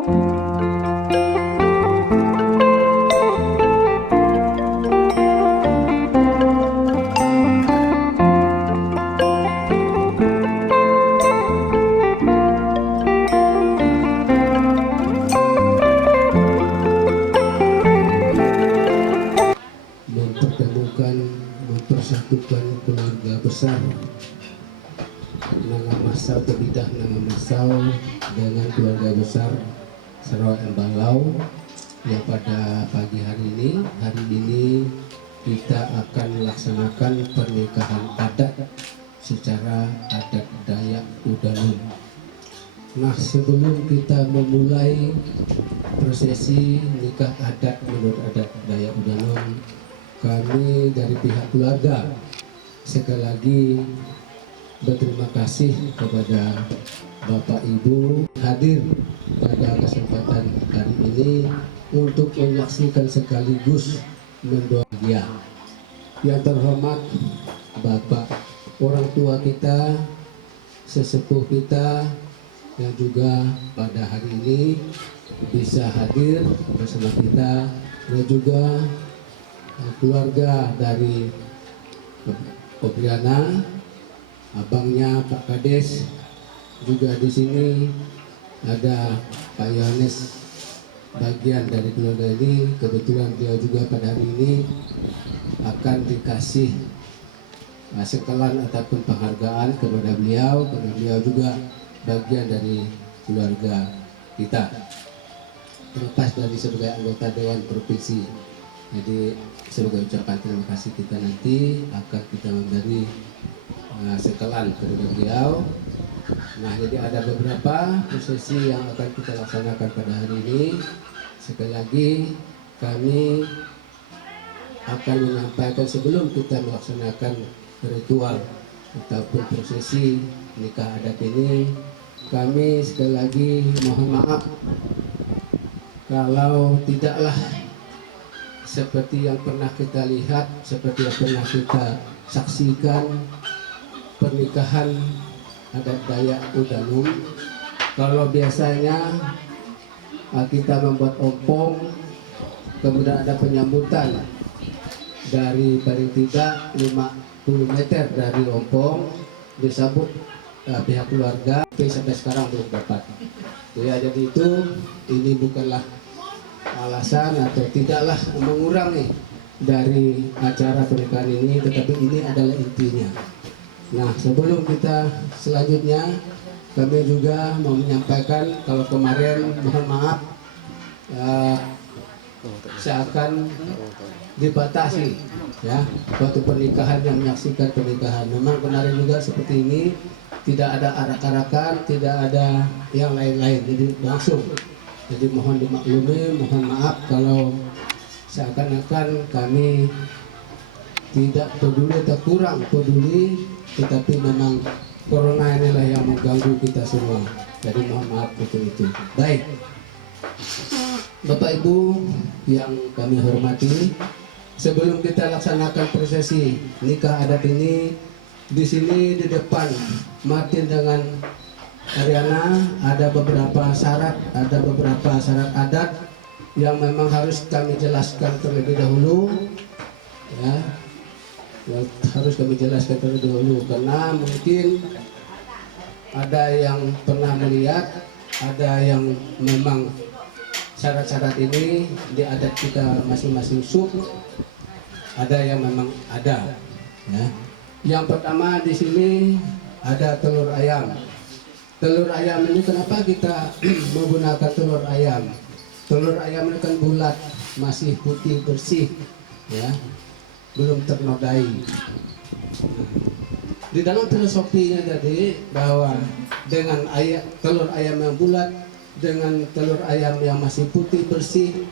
mempersatukan keluarga besar Nanga Masau Tebidah Nanga Masau dengan keluarga besar Sarawak Embalau yang pada pagi hari ini kita akan melaksanakan pernikahan adat secara adat Dayak Udanun. Nah, sebelum kita memulai prosesi nikah adat menurut adat Dayak Udanun, kami dari pihak keluarga sekali lagi berterima kasih kepada Bapak Ibu hadir pada kesempatan hari ini untuk menyaksikan sekaligus mendoakan. Yang terhormat Bapak orang tua kita, sesepuh kita yang juga pada hari ini bisa hadir bersama kita, dan juga keluarga dari Obriana, abangnya Pak Kades, juga di sini ada Pak Yohanes, bagian dari keluarga ini. Kebetulan dia juga pada hari ini akan dikasih sekelan ataupun penghargaan kepada beliau, karena beliau juga bagian dari keluarga kita, terlepas dari sebagai anggota Dewan Provinsi. Jadi sebagai ucapan terima kasih kita nanti akan kita memberi sekelan kepada beliau. Nah, jadi ada beberapa prosesi yang akan kita laksanakan pada hari ini. Sekali lagi kami akan menyampaikan sebelum kita melaksanakan ritual ataupun prosesi nikah adat ini, kami sekali lagi mohon maaf kalau tidaklah seperti yang pernah kita lihat, seperti yang pernah kita saksikan pernikahan adat Dayak Udanun. Kalau biasanya kita membuat ompong, kemudian ada penyambutan dari paling tidak 50 meter dari ompong, disambut pihak keluarga, tapi sampai sekarang belum dapat. Ya, jadi itu ini bukanlah alasan atau tidaklah mengurangi dari acara pernikahan ini, tetapi ini adalah intinya. Nah, sebelum kita selanjutnya, kami juga mau menyampaikan kalau kemarin mohon maaf seakan dibatasi ya waktu pernikahan, yang menyaksikan pernikahan. Memang kemarin juga seperti ini, tidak ada arak-arakan, tidak ada yang lain-lain, jadi langsung. Jadi mohon dimaklumi, mohon maaf kalau seakan-akan kami tidak peduli atau kurang peduli, tetapi memang corona inilah yang mengganggu kita semua. Jadi mohon maaf untuk itu. Baik, Bapak Ibu yang kami hormati, sebelum kita laksanakan prosesi nikah adat ini, di sini di depan Martin dengan Ariana ada beberapa syarat adat yang memang harus kami jelaskan terlebih dahulu, ya, harus kami jelaskan terlebih dahulu karena mungkin ada yang pernah melihat, ada yang memang syarat-syarat ini di adat kita masing-masing suku, ada yang memang ada. Ya. Yang pertama di sini ada telur ayam. Telur ayam ini kenapa kita menggunakan telur ayam? Telur ayam ini kan bulat, masih putih bersih, ya, belum ternodai. Di dalam filosofinya tadi bahwa dengan telur ayam yang bulat dengan telur ayam yang masih putih bersih,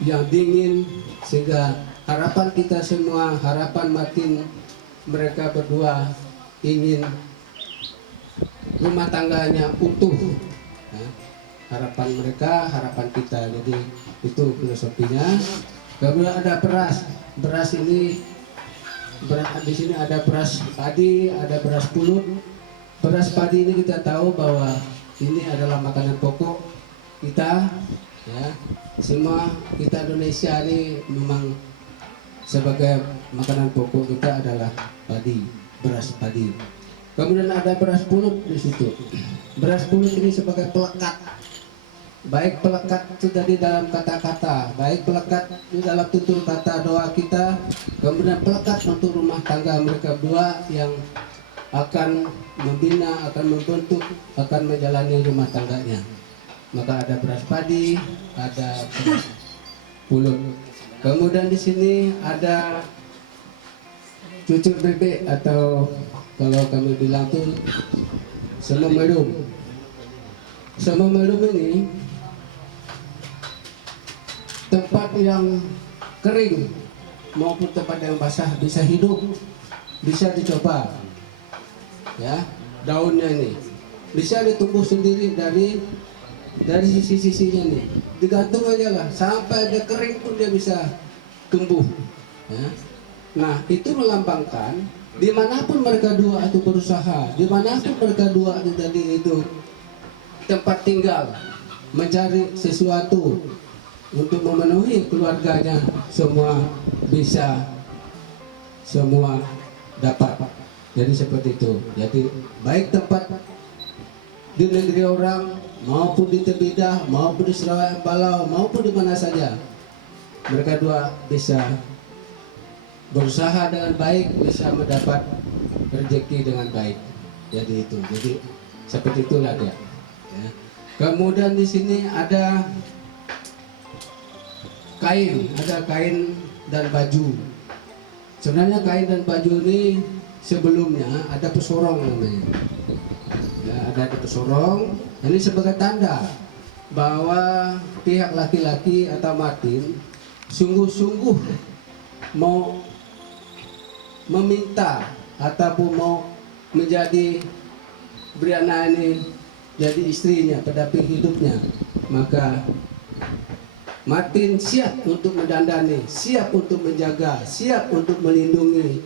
yang dingin, sehingga harapan kita semua, harapan Martin mereka berdua ingin rumah tangganya utuh, ya. Harapan mereka, harapan kita. Jadi itu filosofinya. Kemudian ada beras ini, di sini ada beras padi, ada beras pulut. Beras padi ini kita tahu bahwa ini adalah makanan pokok kita, ya, semua kita Indonesia ini memang sebagai makanan pokok kita adalah padi, beras padi. Kemudian ada beras pulut di situ. Beras pulut ini sebagai pelekat, baik pelekat itu tadi dalam kata-kata, baik pelekat di dalam tutur kata doa kita, kemudian pelekat untuk rumah tangga mereka berdua yang akan membina, akan membentuk, akan menjalani rumah tangganya. Maka ada beras padi, ada beras pulut. Kemudian di sini ada cucur bebek atau kalau kami bilang tuh sememelum. Sememelum ini tempat yang kering maupun tempat yang basah bisa hidup, bisa dicoba. Ya, daunnya ini bisa ditumbuh sendiri dari sisi-sisinya nih, digantung aja lah sampai dia kering pun dia bisa tumbuh, ya. Nah itu melambangkan dimanapun mereka dua itu berusaha, dimanapun mereka dua itu tadi itu tempat tinggal, mencari sesuatu untuk memenuhi keluarganya, semua bisa, semua dapat. Jadi seperti itu. Jadi baik tempat di negeri orang maupun di Tebidah, maupun di Sarawak Balau, maupun di mana saja, mereka dua bisa berusaha dengan baik, bisa mendapat rezeki dengan baik. Jadi itu. Jadi seperti itulah dia. Ya. Kemudian di sini ada kain dan baju. Sebenarnya kain dan baju ini sebelumnya ada pesorong namanya. Ya, ada di pesorong. Ini sebagai tanda bahwa pihak laki-laki atau Martin sungguh-sungguh mau meminta ataupun mau menjadi Briana ini jadi istrinya, pendamping hidupnya. Maka Martin siap untuk mendandani, siap untuk menjaga, siap untuk melindungi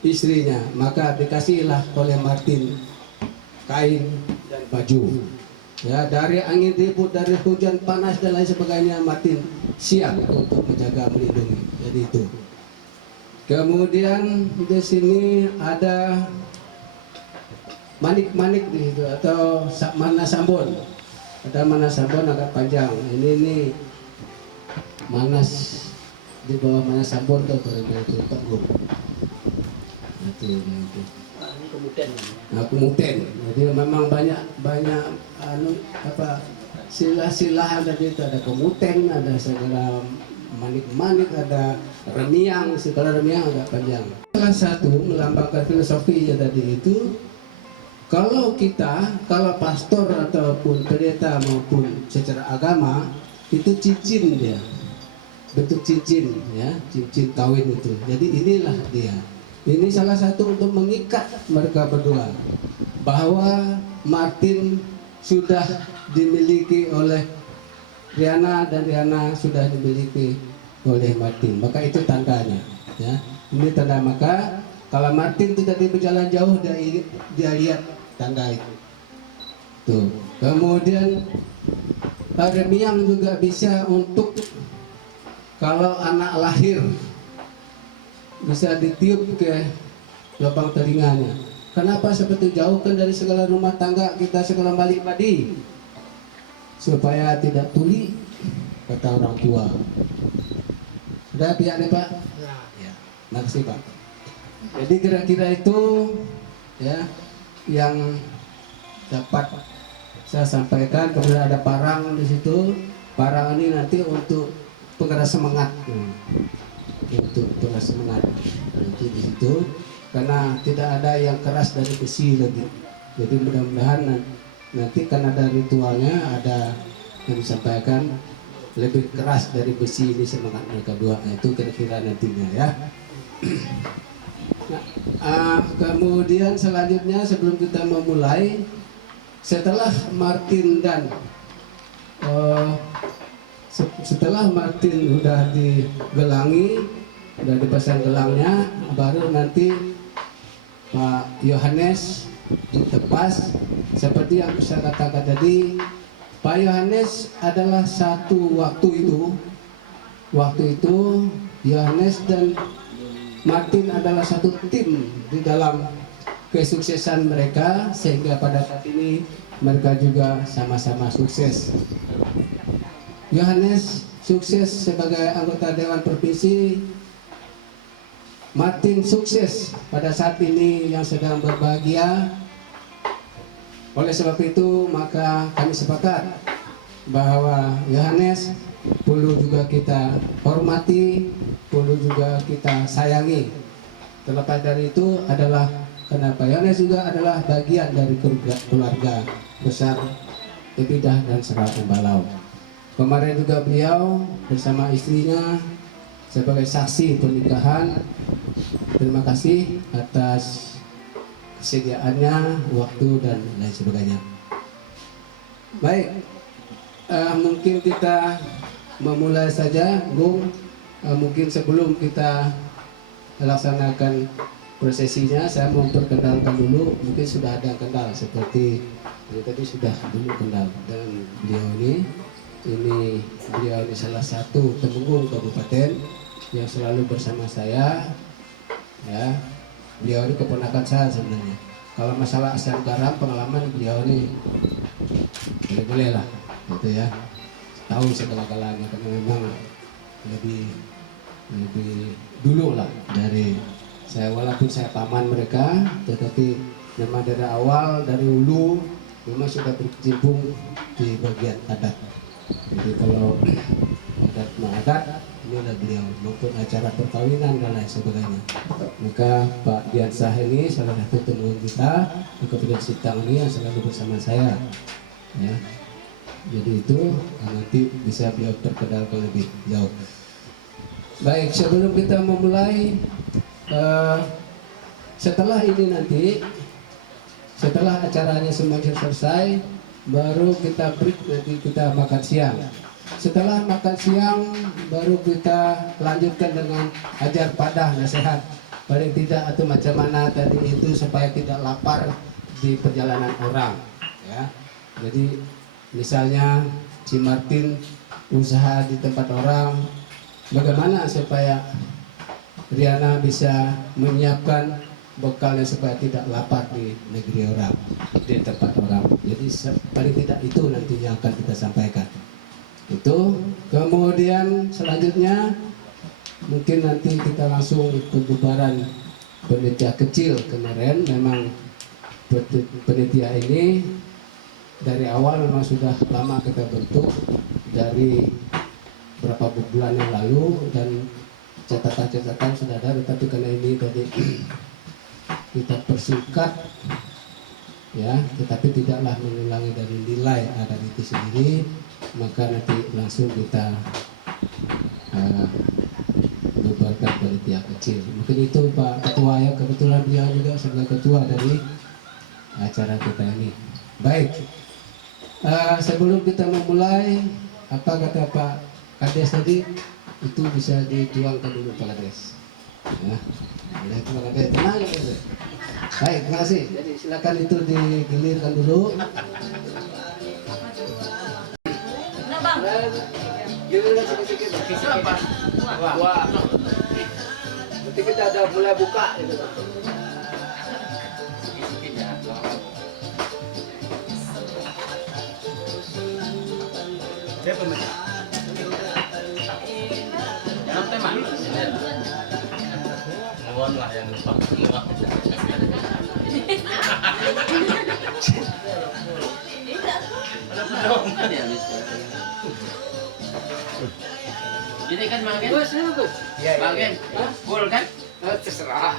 istrinya. Maka dikasihlah oleh Martin kain dan baju. Ya, dari angin ribut, dari hujan panas dan lain sebagainya, Martin siap untuk menjaga, melindungi. Jadi itu. Kemudian di sini ada manik-manik di situ atau mana sambon. Ada mana sambon agak panjang. Ini manas di bawah mana sambon tuh kalau itu panggung. Itu. Nah, kumuten. Jadi memang banyak silah-silah tadi itu, ada kumuten, ada segala manik-manik, ada remiang, segala remiang agak panjang. Salah satu melambangkan filosofinya tadi itu, kalau pastor ataupun pendeta maupun secara agama itu cincin dia, bentuk cincin, ya, cincin kawin itu. Jadi inilah dia. Ini salah satu untuk mengikat mereka berdua, bahwa Martin sudah dimiliki oleh Riana dan Riana sudah dimiliki oleh Martin. Maka itu tandanya, ya. Ini tanda. Maka kalau Martin itu tadi berjalan jauh, dia lihat tanda itu. Tuh. Kemudian remiang juga bisa untuk kalau anak lahir, bisa ditiup ke lubang telinganya. Kenapa seperti jauhkan dari segala rumah tangga kita, segala balik padi, supaya tidak tuli, kata orang tua. Sudah pihak nih Pak? Ya. Makasih Pak. Jadi kira-kira itu, ya, yang dapat saya sampaikan. Kemudian ada parang di situ. Parang ini nanti untuk penggeras semangat. Untuk penggeras semangat nanti di situ, karena tidak ada yang keras dari besi lagi. Jadi mudah-mudahan nanti kan ada ritualnya, ada yang disampaikan lebih keras dari besi ini semangat mereka dua. Nah, itu kira-kira nantinya, ya. Nah, kemudian selanjutnya sebelum kita memulai, setelah Martin dan setelah Martin udah digelangi, udah dipasang gelangnya, baru nanti Pak Yohanes ditepas seperti yang saya katakan tadi, Pak Yohanes adalah satu waktu itu Yohanes dan Martin adalah satu tim di dalam kesuksesan mereka, sehingga pada saat ini mereka juga sama-sama sukses. Yohanes sukses sebagai anggota Dewan Provinsi, Martin sukses pada saat ini yang sedang berbahagia. Oleh sebab itu maka kami sepakat bahwa Yohanes perlu juga kita hormati, perlu juga kita sayangi. Terlepas dari itu adalah kenapa Yohanes juga adalah bagian dari keluarga besar Ebidah dan Serat Tembalau. Kemarin juga beliau bersama istrinya sebagai saksi pernikahan. Terima kasih atas kesediaannya, waktu dan lain sebagainya. Baik, mungkin kita memulai saja, Bung. Mungkin sebelum kita laksanakan prosesinya, saya mau memperkenalkan dulu. Mungkin sudah ada kenal seperti tadi sudah dulu kenal dengan beliau ini. Beliau ini salah satu temenggung kabupaten yang selalu bersama saya. Ya, beliau ini keponakan saya sebenarnya. Kalau masalah asam garam pengalaman beliau ini boleh lah, gitu ya. Tahu segala-galanya karena memang lebih dulu lah dari saya, walaupun saya paman mereka, tetapi memang dari awal, dari hulu memang sudah berkecimpung di bagian adat. Jadi kalau adat inilah beliau, maupun acara perkawinan dan lain sebagainya. Maka Pak Diansah ini salah satu temenggung kita di Kabupaten Sintang ini yang selalu bersama saya. Ya. Jadi itu nanti bisa beliau perkenalkan lebih jauh. Baik, sebelum kita memulai, setelah ini nanti, setelah acaranya semuanya selesai, baru kita break, nanti kita makan siang. Setelah makan siang, baru kita lanjutkan dengan ajar padah nasihat. Paling tidak atau macam mana tadi itu supaya tidak lapar di perjalanan orang. Ya, jadi misalnya si Martin usaha di tempat orang, bagaimana supaya Riana bisa menyiapkan bekalnya supaya tidak lapar di negeri orang, di tempat orang. Jadi paling tidak itu nantinya akan kita sampaikan. Itu kemudian selanjutnya mungkin nanti kita langsung pembubaran panitia kecil. Kemarin memang panitia ini dari awal memang sudah lama kita bentuk, dari berapa bulan yang lalu, dan catatan-catatan sudah ada, tetapi karena ini tadi kita persingkat ya, tetapi tidaklah mengulangi dari nilai adat itu sendiri, maka nanti langsung kita bubarkan panitia kecil. Mungkin itu Pak Ketua ya, kebetulan dia juga sebagai ketua dari acara kita ini. Baik, sebelum kita memulai, apa kata Pak Kades tadi, itu bisa dituangkan dulu Pak Kades. Ya, boleh Pak Kades, tenang ya. Baik, terima kasih. Jadi silakan itu digilirkan dulu. Nah bang, Giliran sedikit. siapa? Wah. Nanti kita ada mulai buka gitu. Siapa macam? Yang tema? Mohon lah yang lupa. Ada pedoman ya jadi kan magen? Bagus. Magen? Full kan? Terserah.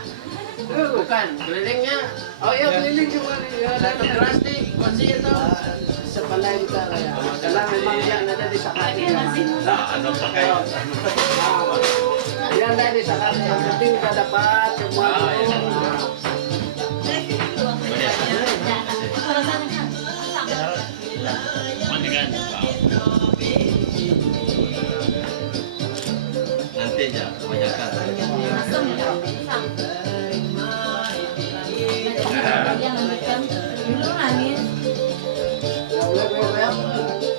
Bukan, kelilingnya. Oh ya, keliling juga ya. Satu keras nih, kunci itu. Sepandai kita lah ya. Karena memang yang ada di Sakati. Nah, anu pakai. Yang ada di Sakati, yang penting kita dapat semua. Nanti aja kebanyakan. Boleh.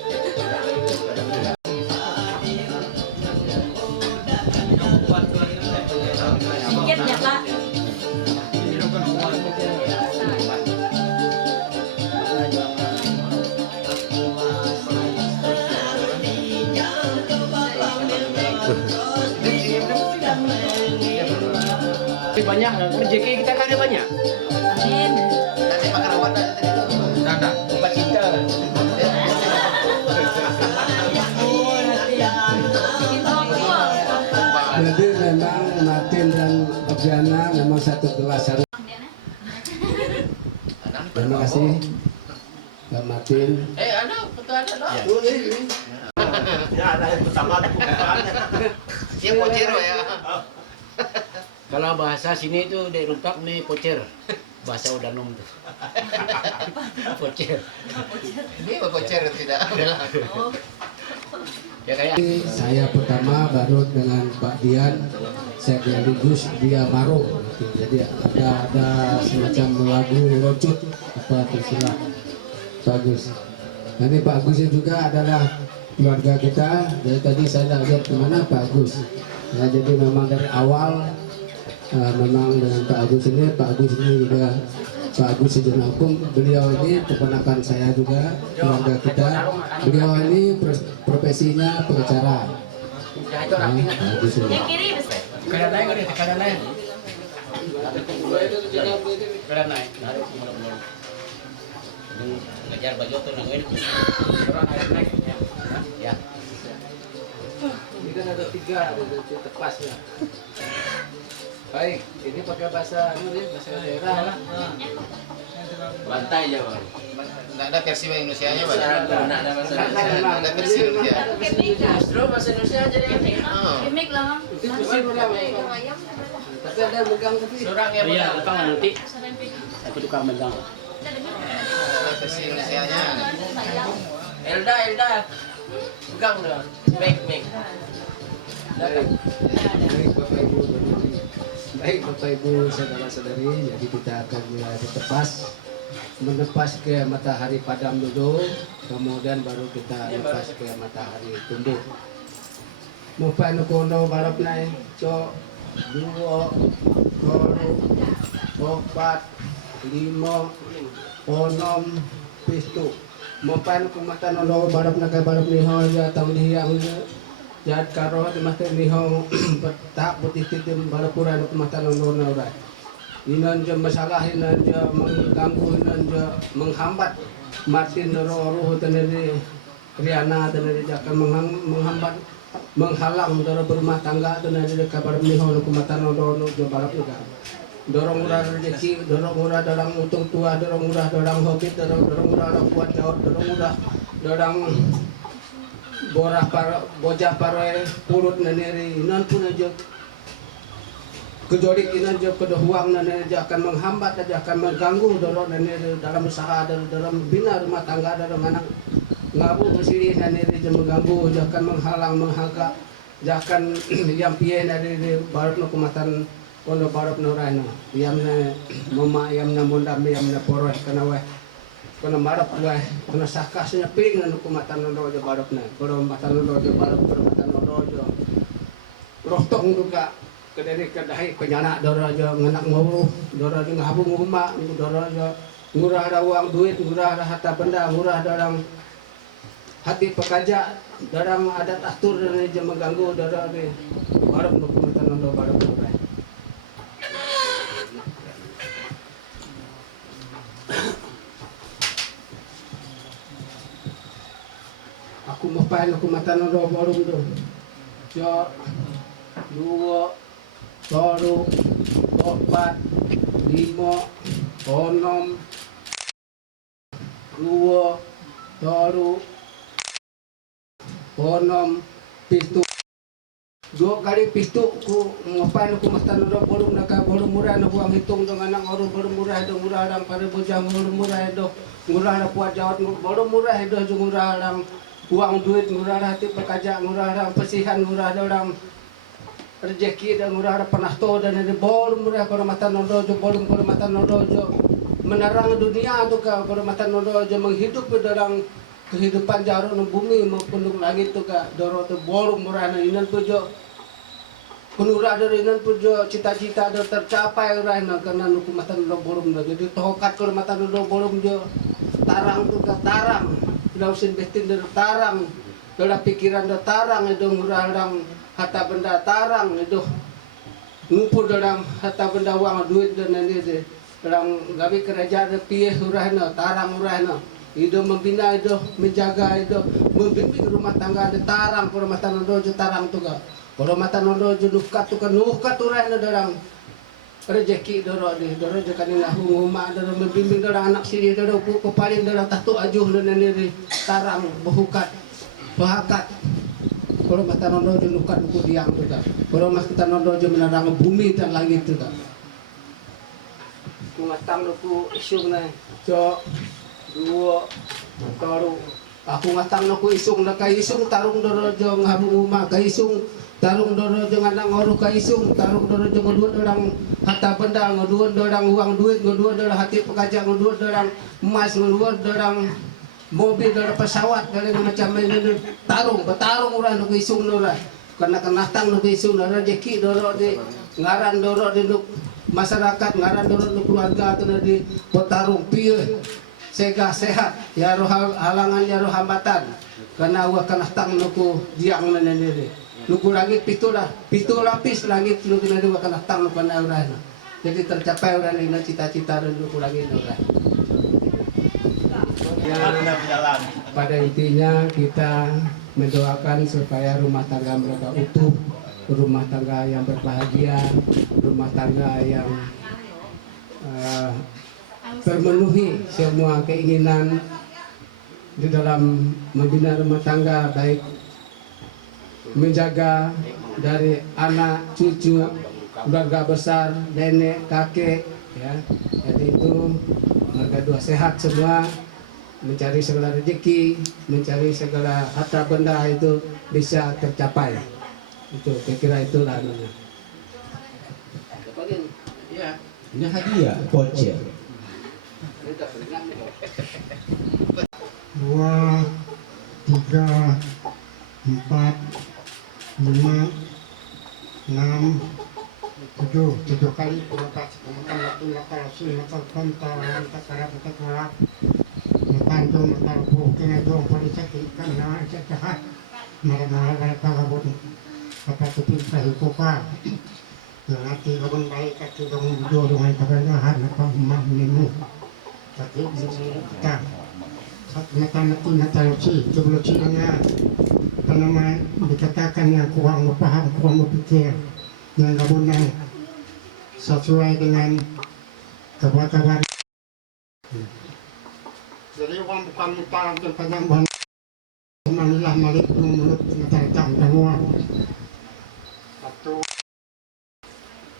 masih banyak rezeki kita kan ada banyak. Amin. Nanti makan apa tadi itu? Dadah. Tempat cinta. Oh, nanti ya. Bikin tua. Jadi memang Martin dan Obiana memang satu kelas. Terima kasih Pak Martin. Ada, betul ada loh. Ya, ada yang pertama Dia pocero ya. Kalau bahasa sini itu dirungkap nih pocer. Bahasa Udanom tuh. Pocer. Ini pocero tidak. Oh. Ya kayak Saya pertama baru dengan Pak Dian sekaligus dia Maro. Jadi ada semacam lagu rocut apa terserah. Bagus. Nanti Pak Agus juga adalah keluarga kita. Dari tadi saya lihat kemana Pak Agus. Ya, jadi memang dari awal memang dengan Pak Agus ini juga Pak Agus Sejenakung, beliau ini keponakan saya juga, keluarga kita. Beliau ini profesinya pengacara. Pak Agus ini. Yang kiri besar. kanan naik ada kanan naik. Kanan naik. Ngajar baju tuh nangguin. Orang naik ya. Ya. Ini kan ada tiga, ada tepasnya. Baik, ini pakai bahasa daerah lah. Bantai aja bang. Nggak ada versi bahasa Indonesia-nya bang. Ada Ada versi Indonesia. Kemik lah. Justru bahasa Indonesia aja deh. Kemik lah. Itu pusing udah. Tapi ada yang megang tapi. Surang ya Iya, bang. tukang nanti. Aku tukang megang. Ada versi Indonesia-nya. Elda. Pegang dong. Make. Baik Bapak Ibu saudara-saudari, jadi kita akan mulai ditepas menepas ke matahari padam dulu, kemudian baru kita lepas ke matahari tumbuh. Mupai nukono barap nai, cok, 2, 3, 4, 5, 6, 7. Mupai nukumata nono barap naga barap niho ya tang dihang jad karo di mata niho tak butitit barapura nukumata nono ora. Inan je masalah, inan je mengganggu, inan je menghambat Martin roh teneri Riana teneri akan menghambat menghalang doro berumah tangga teneri kabar niho nukumata nono je barap juga. Dorong murah rezeki, dorong murah dorang untung tua, dorong murah dorang hobi, dorong murah dorang kuat jauh, dorong murah dorang borah bojah paroe purut neneri inan pun aja kejodik inan aja kedohuang neneri akan menghambat aja akan mengganggu dorong neneri dalam usaha dalam bina rumah tangga dalam anak ngabu bersih neneri aja mengganggu aja akan menghalang menghaga akan yang piye neneri barat no kumatan kono barap no rano yamna mama yamna mondam yamna poroh kana weh kono barap weh kono sakasnya ping no kumatan no rojo barap na kono matan no rojo barap kono matan no rojo rohtong juga kedari kedahi penyana dorojo nganak ngobu dorojo ngabu ngumba dorojo murah ada uang duit murah ada harta benda murah dorang hati pekerja dorang adat atur dan aja mengganggu dorojo barap no kumatan no barap no reh. Aku mapain aku mata nodo baru tu. Jo 2 3 4 5 6 2 3 6 pistu. 2 kali pistu ku mapain aku mata nodo baru naga baru murah na buang hitung dengan anak orang baru murah do murah orang pada bujang baru murah do murah na puat jawat baru murah do murah orang uang duit murah hati pekerja murah orang pesihan murah orang rezeki dan murah orang pernah to dan ada bol murah kalau mata nodojo bolong kalau mata nodojo menerang dunia tu ka kalau mata nodojo menghidup dalam kehidupan jarum bumi maupun langit tu ka doro tu bolong murah na inan pujo penurah dari inan pujo cita-cita do tercapai orang na karena nuku mata nodojo bolong jadi tokat kalau mata nodojo bolong jo tarang tu ka tarang lausin betin dari tarang, dalam pikiran dari tarang itu murah orang harta benda tarang itu ngumpul dalam harta benda wang duit dan ini dalam gabi kerajaan pieh urahna tarang urahna itu membina itu menjaga itu membimbing rumah tangga ada tarang rumah tangga dojo tarang tu ga rumah tangga dojo nukat tu kan nukat urahna dalam rezeki doro di doro jika ni lah rumah dalam membimbing dalam anak siri dalam kepalin dalam tatu ajuh dan ini tarang berhukat bahakat rumah tangga dojo nukat nuku diang tu ga rumah tangga dojo menerang bumi dan langit tu ga kumatang nuku isung na so dua taruh aku ngatang naku isung na kaisung tarung dorojo ngabung uma kaisung tarung dorojo ngadang ngoru kaisung tarung dorojo ngedua dorang harta benda ngedua dorang uang duit ngedua dorang hati pekerja ngedua dorang emas ngedua dorang mobil dorang pesawat dari macam ini tarung bertarung orang naku isung dorang karena kenatang naku isung dorang rezeki dorang di ngaran dorang di masyarakat ngaran dorang di keluarga tu di bertarung pieu sega sehat ya roh halangan ya roh hambatan karena wa kana tang nuku diang menendiri nuku langit pitu lapis langit nuku nadi wa kana tang nuku na urana jadi tercapai urana cita-cita dan nuku langit urana ya, pada intinya kita mendoakan supaya rumah tangga mereka utuh, rumah tangga yang berbahagia, rumah tangga yang termenuhi semua keinginan di dalam membina rumah tangga, baik menjaga dari anak, cucu, keluarga besar, nenek, kakek, ya. Jadi itu mereka dua sehat semua, mencari segala rezeki, mencari segala harta benda itu bisa tercapai. Itu kira-kira itulah namanya. Ya. Ini hadiah voucher. 2, 3, 4, 5, 6, 7 kali makan waktu makan si makan kontol makan karab makan kolak makan dong makan bukan dong paling sakit karena sehat marah-marah kalau apa tu pintar koka yang nanti kawan baik kaki dong dengan kebenaran apa mah minum tapi kita mata-mati natalci kebelocinannya apa nama dikatakan yang kurang paham kurang berpikir yang gabungan sesuai dengan kabar-kabar jadi orang bukan mutar dan penyambang Manilah malik mulut mengetarkan semua 1,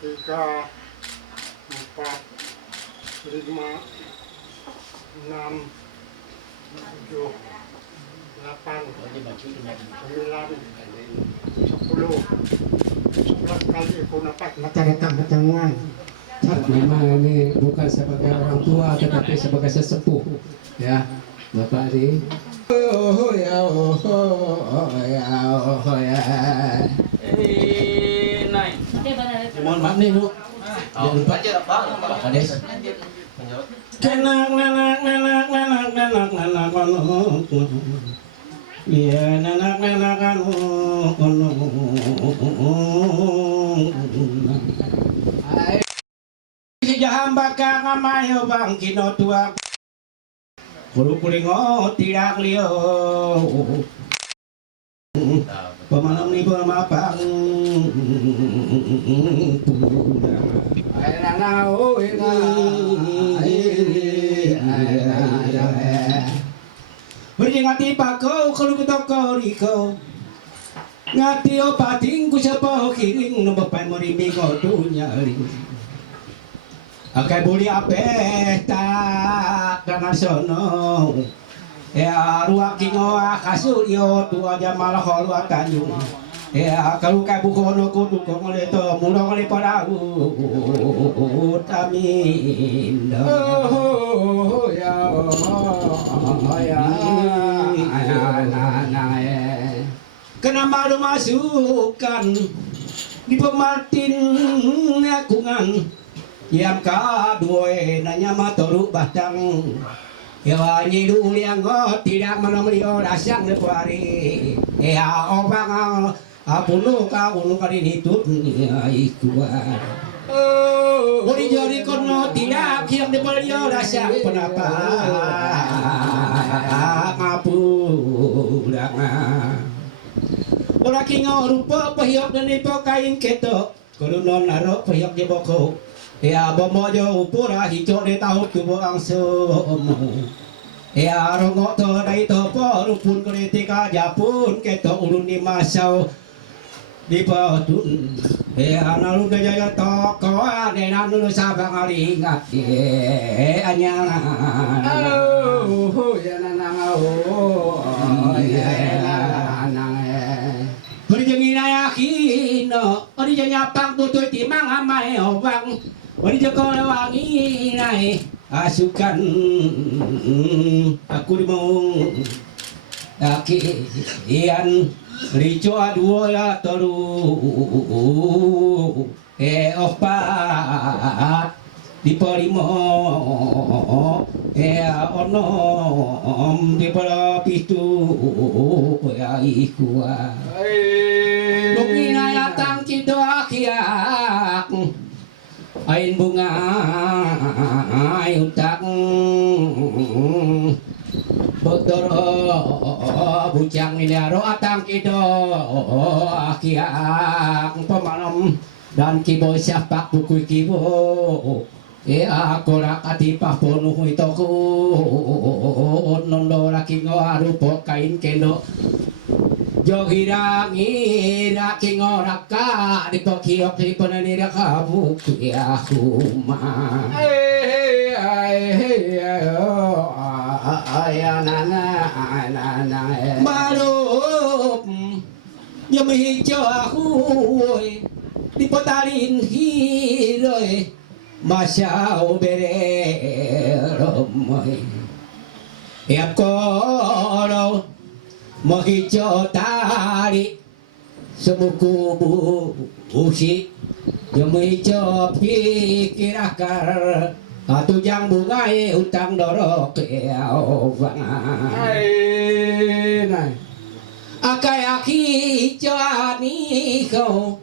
3, 4, 5, 6, 7, 8, 9, 10, 11 kali aku dapat datang pertemuan. Memang ini bukan sebagai orang tua tetapi sebagai sesepuh, ya Bapak ini. Oh ya, Naik. Mohon maaf nih, Bu. Jangan lupa Pak Kades. Iya, nanak kan. Sejahamba ka ngamayo bang kinotua. Kulingo tidak liyo. Pemalam ni pemapang. Beri ngati pakau kalau ketoko riko. Ngati opating ku sepo kiring nombor pai merimi dunia ring. Akai buli ape tak dengan sono. Ya ruak kingo kasuryo tua jamal holu akanyu. Ya kalau kai bukono kudu ko ngoleto mulo ngole padau. Amin. Oh ya Kena malu masukkan di pemartin akungan yang kedua nanya matoru batang ya nyidu yang tidak menemui rasang lepari ya obang Apuno ka uno ka rin hitut niya ikuan. Uli jari kono tidak kiyak di beliau rasa penapa ngapurangan. Ora kingo rupa pahiok dan ipo kain ketok kudu non narok pahiok di boko. Ya bomojo upura hijau di tahu tubuh angsomu. Ya rongok to dai to porupun kritika japun ketok ulun di masau di patun. Ya nalu daya toko ade nanu sabang aringat anyang. Oh ya nanang oh ya nanang Ori jengi nayakino, ori jengi apang tutuy timang amai obang, ori jeko lewangi nai asukan aku di maung akian rico aduo ya toru opat di polimo onom di pala pitu ya ikua Lugina yatang cido akiak ain bunga ayutak botoro bujang inaro atang kido akiak pemalam dan kibo siapak buku kibo korak atipah ponuh itoku nondo rakingo arupo kain kendo Johira ngira kingo raka di pokiok di penanira kabu ya huma Marup Yami hijau aku di potarin hiroi Masyau bere romoi Yap koro Mahijau tari semuku busi Yamihijau pikir akar Atujang bungai utang dorok Akai aki jani kau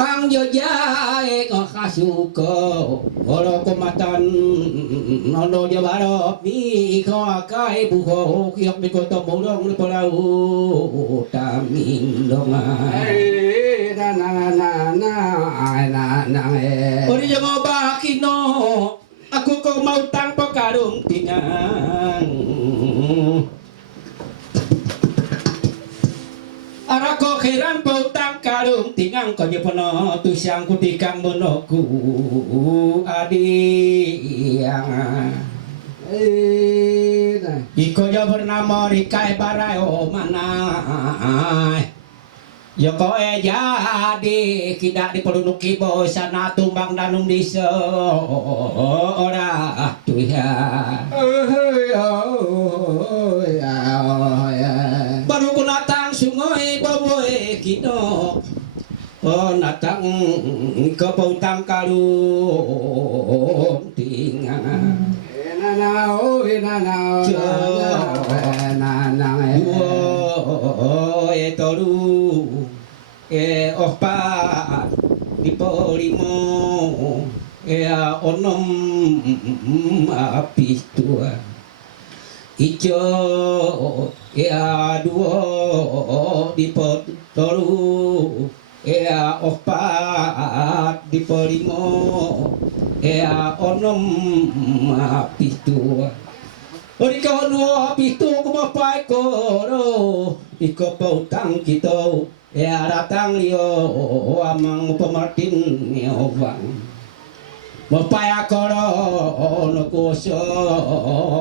Ang jojae ko kasuko olo komatan nono jabarop ni ko akai buho kiok di kota bolong di pulau taming donga na ori jango bakino aku ko mau tang pakarung tingang Arako khiran pautang karung tingang kaya pono tusyang kutikang monoku adiang Iko ya bernama Rikai Barayo manai Yoko jadi tidak dipelunuk kibo sana tumbang danung diso ora tuh ya baru ku natang sungai baboy kino natang ke pautang kalung tingang toru opat di polimo onom apis tua ijo duo di toru opat di polimo onom apis tua Ori kau nuo pitu kumapai koro iko pautang kita datang lio amang pemartin niobang mapaya koro no kuso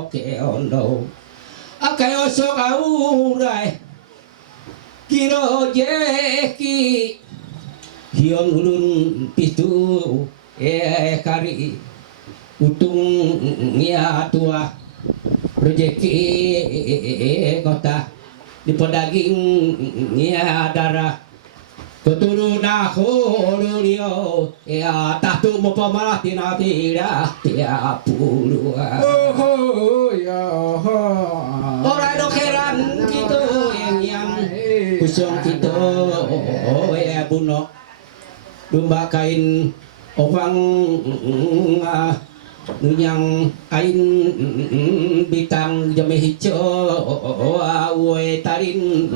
ke ondo akai osok aurai kiro jeki hion ulun pitu kari utung ya tua rezeki kota di pedaging ya darah keturun dahulu lio ya tatu mau pemalah tina tidak tiap puluhan orang dokeran gitu yang kusong kito ya buno domba kain opang nunyang ain bitang jame hijau awe tarin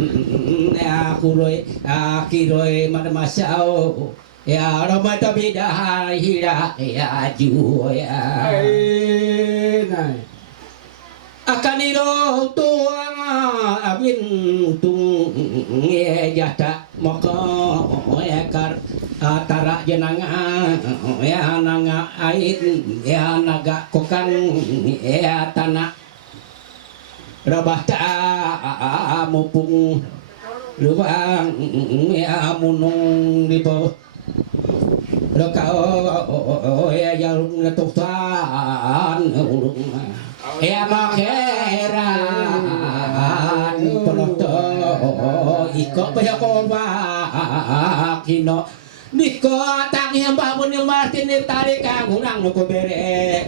ya kuroi akiroi madamasau ya ramata beda hira ya ju ya akan iro tuang abin tung jata moko ekar tara jenanga ya nanga ain ya naga kokang ya tanah rabah ta mupung luang ya munung di bawah lokau ya jalung letupan ulung ya makeran peloto iko payakoma kino niko tangi hamba pun yang martin tarik kangunang nuko bere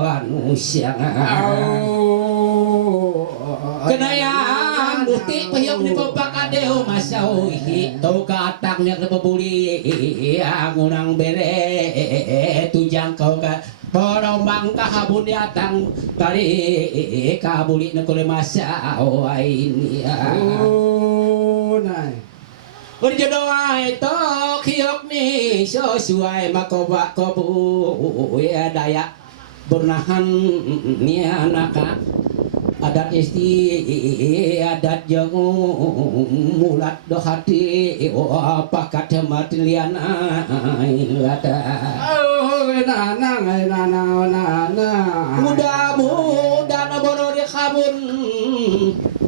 manusia kenayaan bukti payok ni papakadeo masau tau katangnya kepebuli angunang bere tujang kau ka Porombang kahabun datang tari kabuli na kule masao ini berjodoh itu kiok ni sesuai makoba kobu ya daya bernahan ni anak adat isti adat jeng mulat do hati apa kata mati liana lata muda na bono di kabun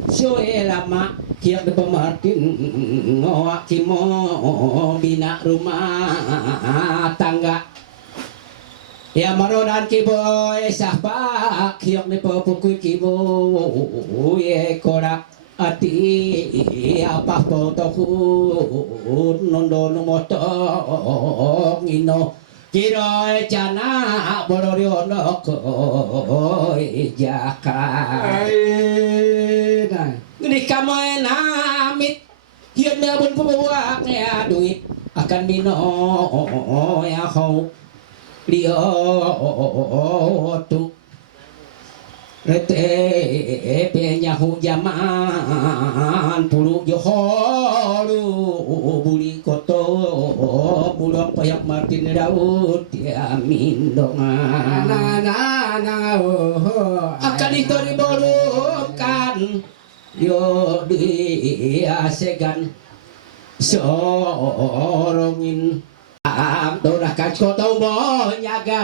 soe lama kiak de pemartin ngoak kimo bina rumah tangga ya marodan kiboy sahpa kiok ni popukui kibo ye korak ati apa fotoku nondo moto ngino kiroy cana bororiono ko jaka ngedi kamoy namit hian na bun pubuak ya duit akan mino ya hau Rio tu rete penyahu zaman puluh joholu buli koto bulok payak Martin Daud ya mindongan akan itu dibolongkan yo dia segan sorongin Dorah kacau tau mau nyaga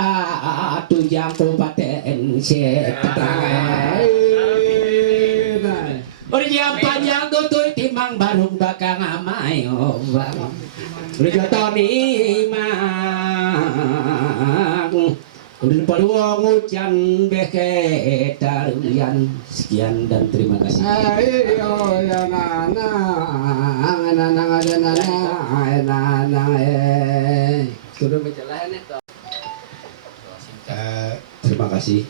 tujang kabupaten setai. Berjam panjang tutui timang barung bakang amai obang. Berjotoni mang. Udah peluang hujan beke tarian. Sekian dan terima kasih. Ayo ya nana sudah berjalan itu. Terima kasih.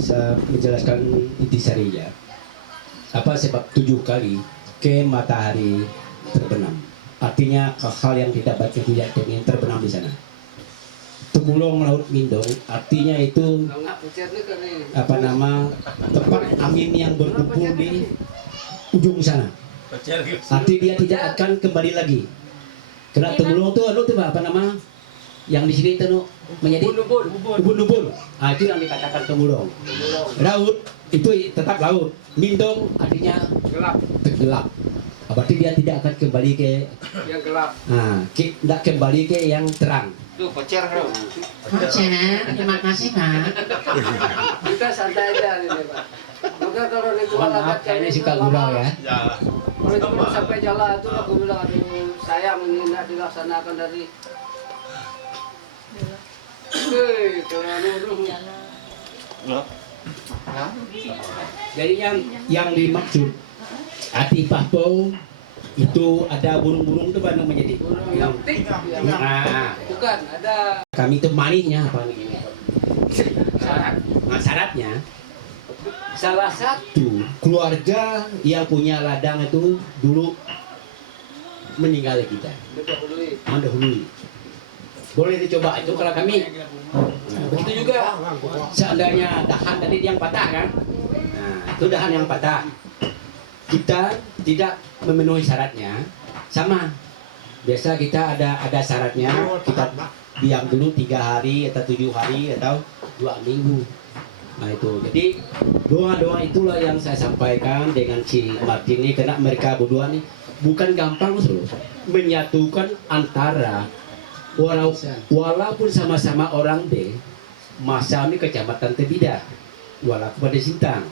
Saya menjelaskan intisarinya. Apa sebab 7 kali ke matahari terbenam? Artinya hal yang tidak baik tidak ingin terbenam di sana. Temulong laut Mindong artinya itu apa nama tempat angin yang berkumpul di ujung sana. Arti dia tidak akan kembali lagi. Karena temulong itu anu apa nama yang di sini itu menjadi ubun-ubun. Ah itu yang dikatakan temulong. Laut itu tetap laut. Mindong artinya gelap. Berarti dia tidak akan kembali ke yang gelap. Nah, tidak kembali ke yang terang. Tuh, pacar bro. Terima kasih Pak. Kita santai aja nih Pak. Maka kalau ritual Kayaknya suka gurau ya. Kalau cuma sampai jalan itu aku bilang aduh sayang ini tidak dilaksanakan dari. Jadi yang dimaksud hati pahpau itu ada burung-burung itu bandung menjadi Burung yang tik. Nah, Bukan, ada kami itu manisnya apa ini? Nah, syaratnya salah satu keluarga yang punya ladang itu dulu meninggal kita, mendahului. Boleh dicoba itu kalau kami. Nah, begitu juga seandainya dahan tadi yang patah kan, nah itu dahan yang patah, kita tidak memenuhi syaratnya, sama. Biasa kita ada syaratnya, kita diam dulu 3 hari atau 7 hari atau 2 minggu. Nah itu, jadi doa-doa itulah yang saya sampaikan dengan si Martin ini, karena mereka berdua nih bukan gampang loh menyatukan antara walaupun sama-sama orang D, Masa ini kecamatan Tebida, walaupun pada Sintang.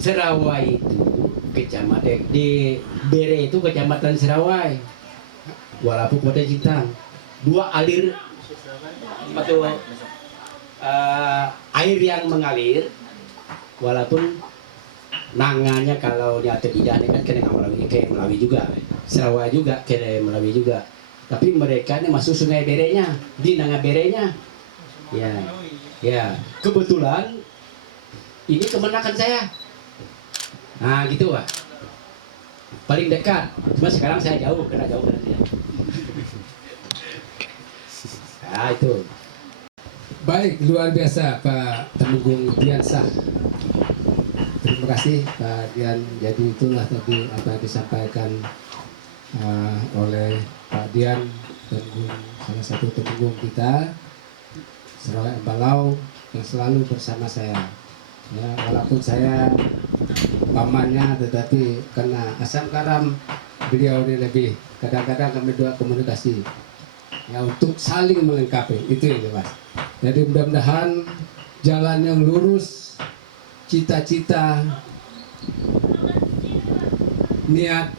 Serawai itu kecamatan di Bere itu kecamatan Serawai, walaupun pada Sintang. 2 alir atau air yang mengalir, walaupun nanganya kalau di Tebida ini kan kena Melawi juga, Serawai juga kena Melawi juga. Tapi mereka ini masuk sungai Berenya, di Nanga Berenya. Ya, kebetulan ini kemenakan saya. Nah, gitu Pak. Paling dekat. Cuma sekarang saya jauh, karena jauh dari dia. Nah, itu. Baik, luar biasa Pak Temenggung Diansah. Terima kasih Pak Dian. Jadi itulah tadi apa yang disampaikan oleh Pak Dian, salah satu temenggung kita Serawai Embalau yang selalu bersama saya. Ya, walaupun saya pamannya, tetapi karena asam garam beliau ini lebih kadang-kadang kami dua komunikasi ya untuk saling melengkapi, itu yang jelas. Jadi mudah-mudahan jalan yang lurus, cita-cita, niat,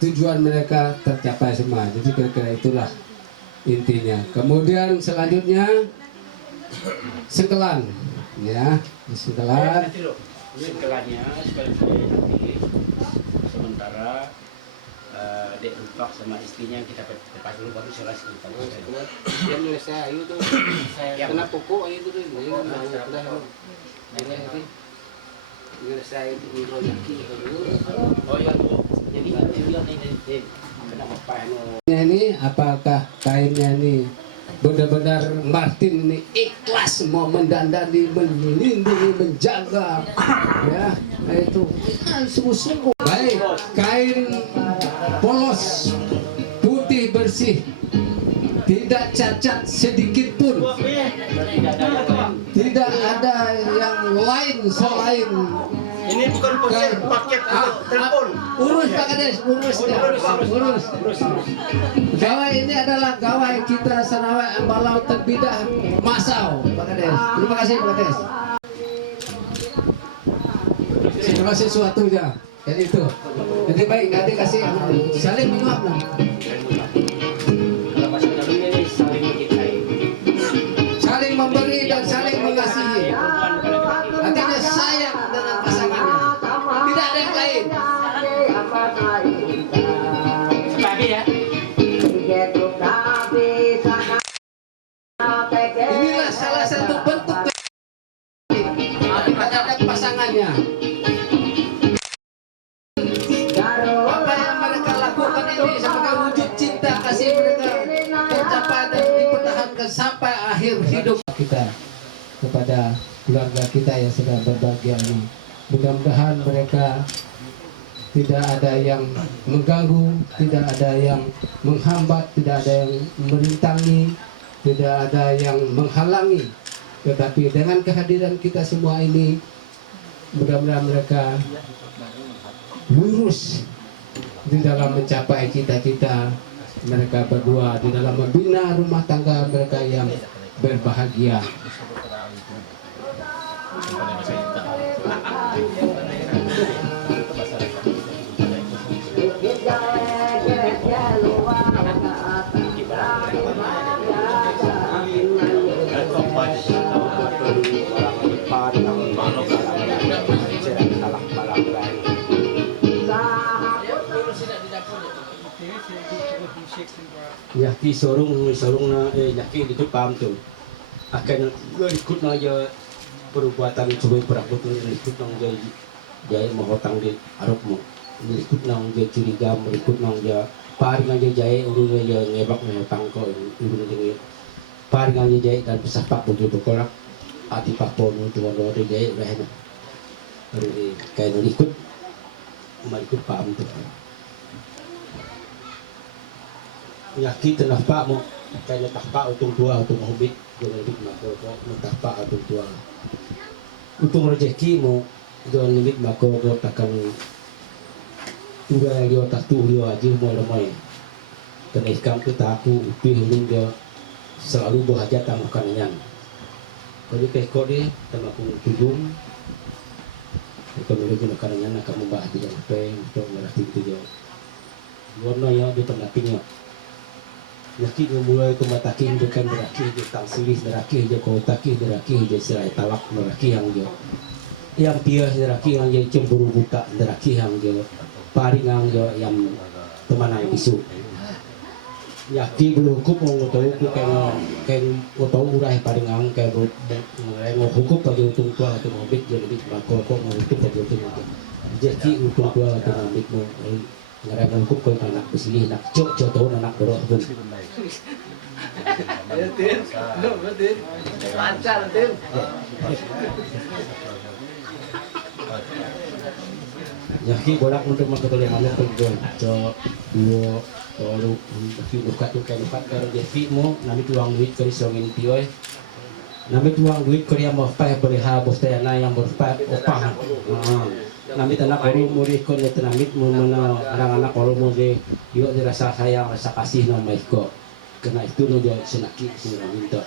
tujuan mereka tercapai semua. Jadi kira-kira itulah intinya. Kemudian selanjutnya sengkelan, ya, sengkelan. Sengkelannya sekali nanti sementara Dek Rupak sama istrinya kita lepas dulu, baru selesai kita. Yang nulis saya itu Yang kena pokok itu tuh, saya itu oh ya Bu, jadi ini kenapa Pak ini apakah kainnya ini benar-benar Martin ini ikhlas mau mendandani, melindungi, menjaga, ya, nah itu sungguh-sungguh. Baik, kain polos putih bersih, tidak cacat sedikit pun, tidak ada yang lain selain. Ini bukan paket telepon. Urus Pak Kades, urus. Gawai ini adalah gawai kita Serawai Embalau Tebida Masau, Pak Kades. Terima kasih Pak Kades. Terima kasih sesuatunya. Jadi itu. Jadi baik, nanti kasih saling menyuap lah. Kalau bahasa Jawa ini saling mencintai. Saling memberi dan saling mengasihi. Artinya sayang dengan pasangannya. Tidak ada yang lain. Sepagi ya. Inilah salah satu bentuk terhadap pasangannya. Apa yang mereka lakukan ini sebagai wujud cinta kasih mereka tercapai dan dipertahankan sampai akhir hidup kita kepada keluarga kita yang sedang berbahagia ini. Mudah-mudahan mereka tidak ada yang mengganggu, tidak ada yang menghambat, tidak ada yang merintangi, tidak ada yang menghalangi. Tetapi dengan kehadiran kita semua ini, mudah-mudahan mereka lurus di dalam mencapai cita-cita mereka berdua, di dalam membina rumah tangga mereka yang berbahagia. Yaki sorong na yaki di tu pam tu akan ikut na ya perbuatan cuy perakut ikut nang jaya mahotang di arupmu ikut nang jaya curiga ikut nang jaya paring aja jaya urun aja ngebak mahotang ko urun aja paring aja jaya dan pesah pak begitu kolak ati pak ponu tuan doa jaya rehna kayak ikut ikut paham tuh nyaki tenah pak mo kayak tak pak untung tua untung hobbit jangan ikut mako tak pak untung tua untung rezeki mo jangan limit mako ko takkan udah dia tak tu dia aja mo lemai kena ikam tu taku upi hulung dia selalu berhajat tak makan yang kalau kekok dia tamaku tudung kalau dia makan yang nak membahas dia apa untuk melatih tu dia warna yang dia pernah tinggal Yaki mulai kumatakin bukan beraki je tang silis beraki je kau takih beraki je serai talak beraki yang pias beraki yang je cemburu buta beraki yang je paring yang je yang temanang isu Yaki belum hukum mau tahu ku kan tahu urai paring ang kayak mau hukum bagi untung tua atau mabit je lebih bakal kok mau hukum bagi untung tua jadi untung tua atau mabit mau ngarep hukum kau anak bersih nak cok tahu anak dorong pun Lancar, Tim. Yaki bolak untuk makatulih hamil pun cok dua kalau buka tu kan empat kalau jadi mo nami tuang duit kali songin pioy nami tuang duit kali yang berpah boleh habis tayana yang berpah opah nami tanah baru muri kon ya tanamit mo mana anak-anak baru muri yuk dirasa sayang rasa kasih nama iko kena itu no dia senaki sini minta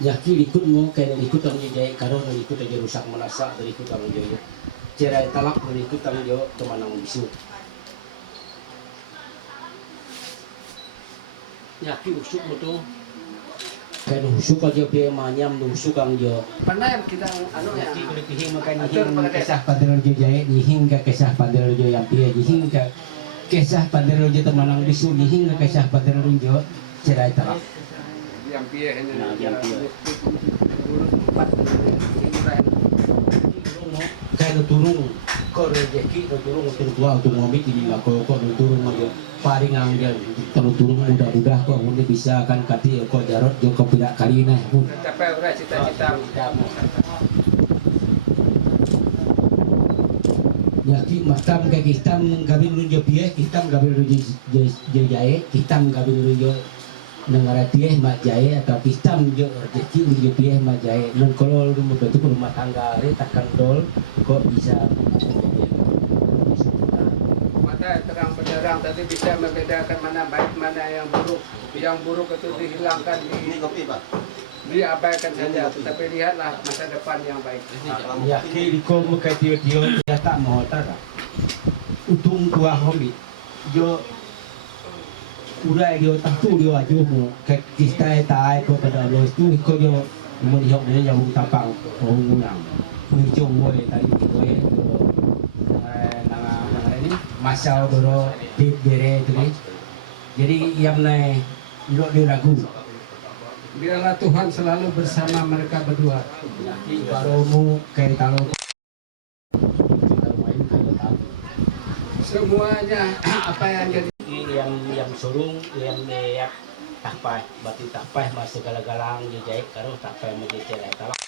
Yaki ikut mo kaya ikut ang jaya karo ikut aja rusak merasa dari ikut ang jaya cerai talak dari ikut ang jaya temanang bisu Yaki usuk mo to kaya usuk aja biaya manyam usuk ang jaya Pernah kita Yaki kulit hing makan hing kisah padel jaya hing ka kisah padel jaya yang biaya hing ka kisah padel jaya temanang bisu hing ka kisah padel jaya cerai talak yang piye ini. yang piye kayak turun kau rezeki turun untuk tua untuk mobil ini lah kau turun aja paling angin kalau turun mudah-mudah kau mungkin bisa kan kati kau jarot jo kau tidak kali nah pun Capai udah cita-cita. Yaki makam kayak hitam gabin lunjo piye hitam gabin lunjo jaye hitam gabin lunjo negara tieh mak jaye atau pistam jo rezeki lunjo pieh mak jaye non kalau lu membentuk rumah tangga takkan dol kok bisa Mata terang benderang tadi bisa membedakan mana baik mana yang buruk. Yang buruk itu dihilangkan diabaikan saja. Tetapi lihatlah masa depan yang baik. Yaki kau muka dia tak mau tak untung tua hobi jo urai dia tak tu dia aja mu kita tai ko pada lo tu ko dia melihat dia yang tapang pengunang muncul boleh tadi boleh nang ini masal doro di bere tu ni jadi yang naik lo dia lagu Biarlah Tuhan selalu bersama mereka berdua. baru mu kayak tahu Semuanya apa yang jadi yang surung yang leyak takpai batu takpai masih segala-galang dia jahit karo takpai menjadi cerai talak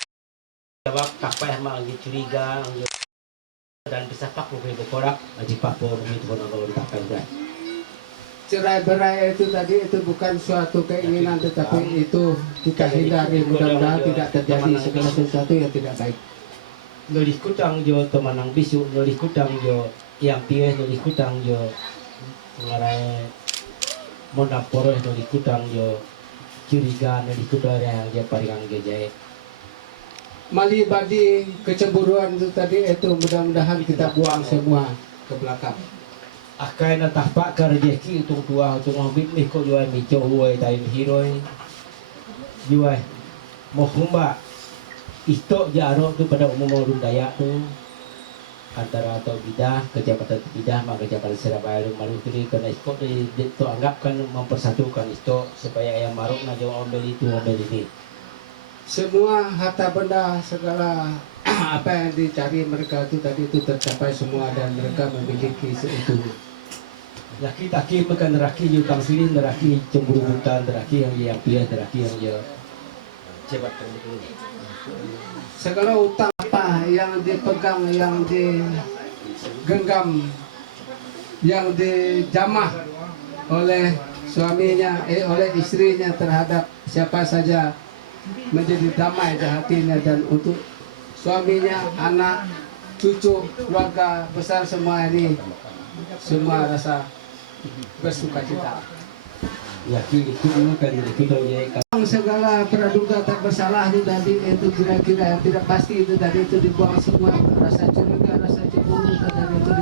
sebab takpai mah curiga dan bisa pak lebih berkorak aji papo begitu kalau takpai dah Cerai berai itu tadi itu bukan suatu keinginan tetapi itu kita hindari mudah-mudahan tidak terjadi segala sesuatu yang tidak baik. nolih kutang jo temanang bisu nolih kutang jo yang pieh nolih kutang jo ngarai mondaporo nolih kutang jo curiga nolih kutang yang dia paringang gejai Mali badi kecemburuan itu tadi itu mudah-mudahan kita buang semua ke belakang. akai na tapak ka rezeki untuk tua untuk ngobit ni ko jual mico huai tain hiroi jual mo kumba ito jaro tu pada umum orang Dayak tu antara atau bidah kejabatan bidah maka kejabatan Surabaya Maruk ini karena itu itu anggapkan mempersatukan itu supaya yang Maruk najo ombel itu ombel ini. Semua harta benda segala apa yang dicari mereka itu tadi itu tercapai semua dan mereka memiliki seutuhnya. Laki-laki makan neraki utang silin neraki cemburu buta neraki yang pias neraki yang ya cepat itu. Segala utang apa yang dipegang, yang digenggam, yang dijamah oleh suaminya, oleh istrinya terhadap siapa saja menjadi damai di hatinya dan untuk suaminya, anak, cucu, keluarga besar semua ini semua rasa bersuka cita. Yakin itu kan kita ya Segala praduga tak bersalah itu tadi itu kira-kira yang tidak pasti itu tadi itu dibuang semua rasa curiga, rasa cemburu tadi itu.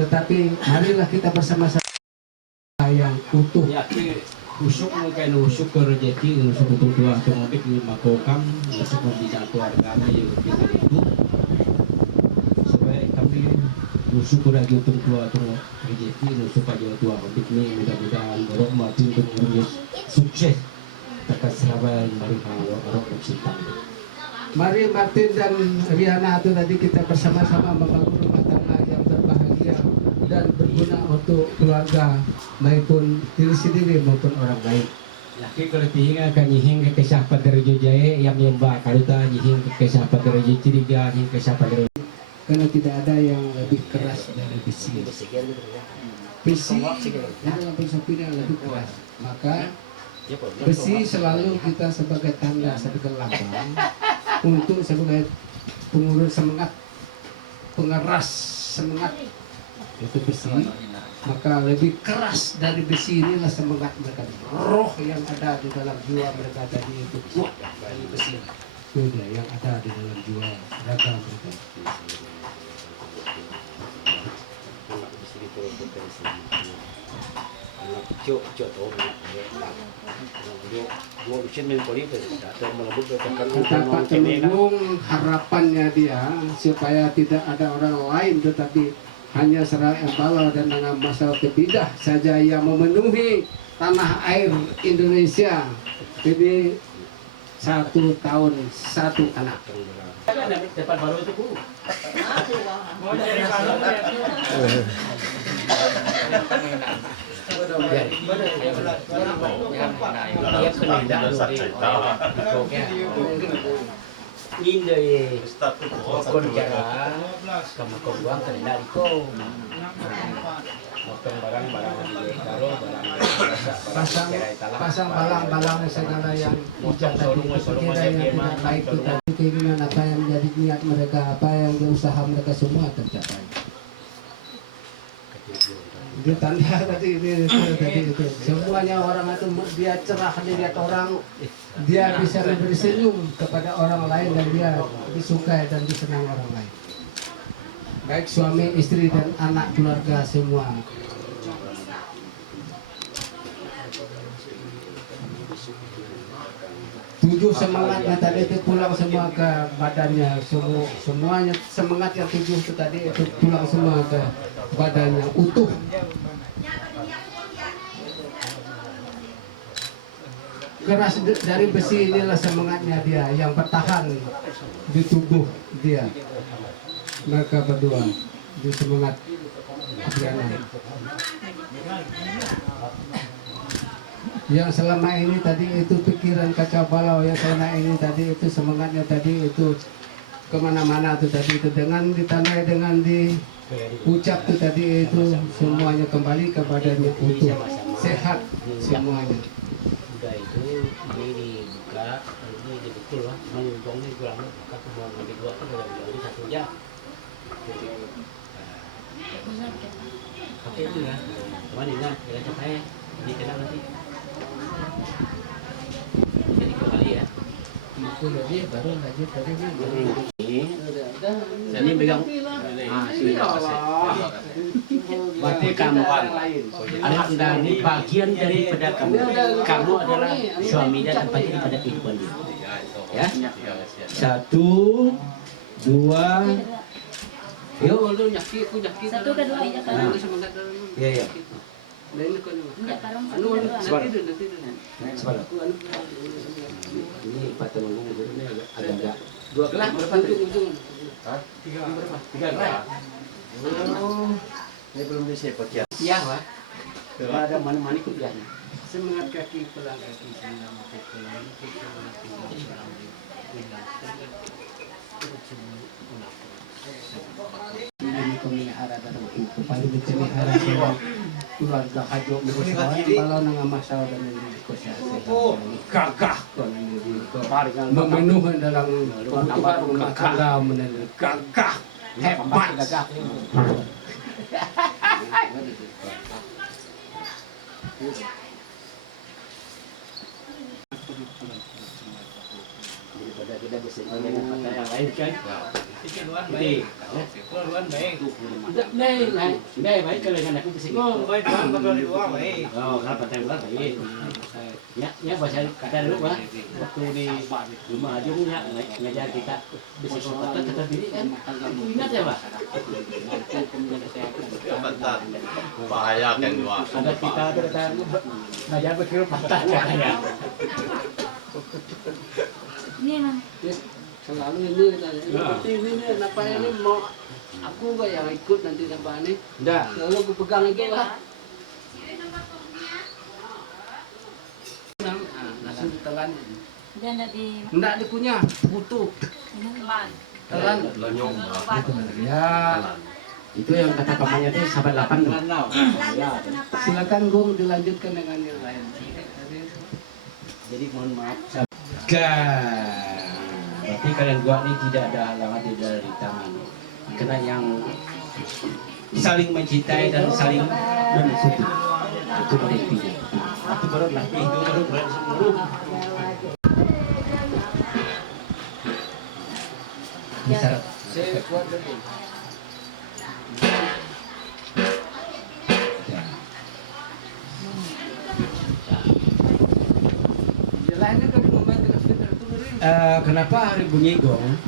Tetapi marilah kita bersama-sama yang utuh. yakin usuk mungkin usuk ke rezeki usuk ke tua atau mungkin lima kokang usuk membina keluarga yang kita itu supaya kami usuk lagi untuk tua atau rezeki usuk aja tua mungkin ini mudah-mudahan dorong mati untuk menulis sukses tekan Surabaya mari kalau orang cinta. Mari Martin dan Riana itu tadi kita bersama-sama membangun rumah tangga yang berbahagia dan berguna untuk keluarga maupun diri sendiri maupun orang lain. Laki kalau tinggal kan nyihing ke kisah Padre Jaya yang nyembah karuta nyihing ke kisah Padre Jaya Ciriga nyihing ke kisah Padre Karena tidak ada yang lebih keras dari besi. Besi dalam filsafat yang lebih keras. Maka besi selalu kita sebagai tanda, sebagai lambang untuk sebagai pengurus semangat, pengeras semangat itu besi. Maka lebih keras dari besi inilah semangat mereka, roh yang ada di dalam jiwa mereka tadi itu kuat dari besi itu yang ada di dalam jiwa raga mereka. Kata Pak Temenggung, harapannya dia supaya tidak ada orang lain tetapi hanya Surabaya Embala dan dengan masalah kebidah saja yang memenuhi tanah air Indonesia. Ini 1 tahun 1 anak. depan baru itu Bu. Nhìn đời con cara kamu keluang kena diko motong barang-barang di kalau pasang balang-balang segala yang hijau tadi kira yang tidak baik itu tadi keinginan apa yang menjadi niat mereka, apa yang berusaha mereka semua tercapai. Dia tanda tadi itu semuanya orang itu dia cerah dilihat orang, dia bisa memberi senyum kepada orang lain dan dia disukai dan disenang orang lain. Baik suami, istri dan anak keluarga semua. Tujuh semangatnya tadi itu pulang semua ke badannya, semuanya semangat yang tujuh itu tadi itu pulang semua ke badannya utuh. Keras dari besi inilah semangatnya dia yang bertahan di tubuh dia. Mereka berdua di semangat Diana. Yang selama ini tadi itu pikiran kacau balau, yang selama ini tadi itu semangatnya tadi itu kemana-mana tuh tadi itu dengan ditandai dengan diucap tuh tadi itu semuanya kembali kepadanya utuh sehat semuanya. udah itu ini dibuka ini dibetul lah menggong ini kurang buka semua nanti dua kan udah bilang ini satu jam pakai itu ya cuman ingat jangan sampai dikenal nanti jadi kembali ya Itu lagi baru lanjut tadi ini pegang berarti kamu anak dari bagian daripada kamu adalah suami dan tempatnya pada kehidupan dia ya 1, 2, Yo, lu nyaki aku nyaki. Satu kedua aja Nah, karung. semangat dalam. Iya, iya. Lain kau ni. Enggak karung Anu satu kedua. nanti tu. Sebentar. Aku anu. Ini Pak Temanggung ini agak Dua kelas berapa ujung? Tiga kelas. Oh, ini belum disebut ya. Ya, Pak. Ada mana-mana ikut dia. Semangat kaki pulang kaki semangat pulang ini pemelihara dalam itu paling memelihara keluarga hajo kalau nang masalah dan ini Gagah. memenuhi dalam kebutuhan rumah tangga menelur Gagah. Hebat. daripada kita bersentuhan dengan kata yang lain kan. Jadi, baik kalau dengan aku bising. Oh, baik kenapa tembak baik. Ya bahasa kata dulu Pak. Waktu di rumah Ajungnya ngajar kita bising kota tetap diri kan. Aku ingat ya Pak. Bahaya kan dua. Ada kita datang ngajar berkira patah ya. Ini man. Selalu ini seperti ini kenapa ini mau aku gak yang ikut nanti sampai ini. Enggak. Lalu aku pegang lagi Pak. Langsung ditelan. Dia ada di Enggak dipunya, butuh. ini ban. Telan. Lonyong. Ya. Itu yang kata pamannya teh sahabat 8 tuh. Silakan Gung dilanjutkan dengan yang lain. Jadi mohon maaf. Berarti kalian dua ini tidak ada halangan dari tangan. Karena yang saling mencintai dan saling mengikuti itu intinya. Itu baru lagi, itu baru sebelum. Bisa. Saya kuat dulu. Jalannya kan membantu kita turunin. Kenapa hari bunyi gong?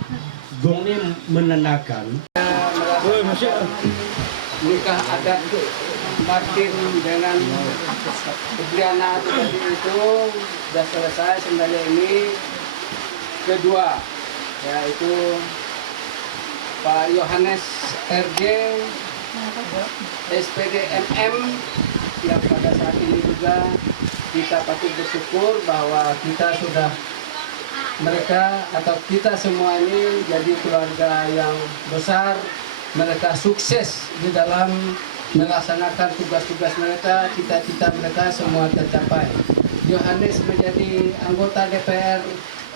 Gong ini menandakan Nikah adat Martin dengan Adriana tadi itu sudah selesai sebenarnya ini kedua yaitu Pak Yohanes RJ SPD MM yang pada saat ini juga kita patut bersyukur bahwa kita sudah mereka atau kita semua ini jadi keluarga yang besar. Mereka sukses di dalam melaksanakan tugas-tugas mereka, cita-cita mereka semua tercapai. Yohanes menjadi anggota DPR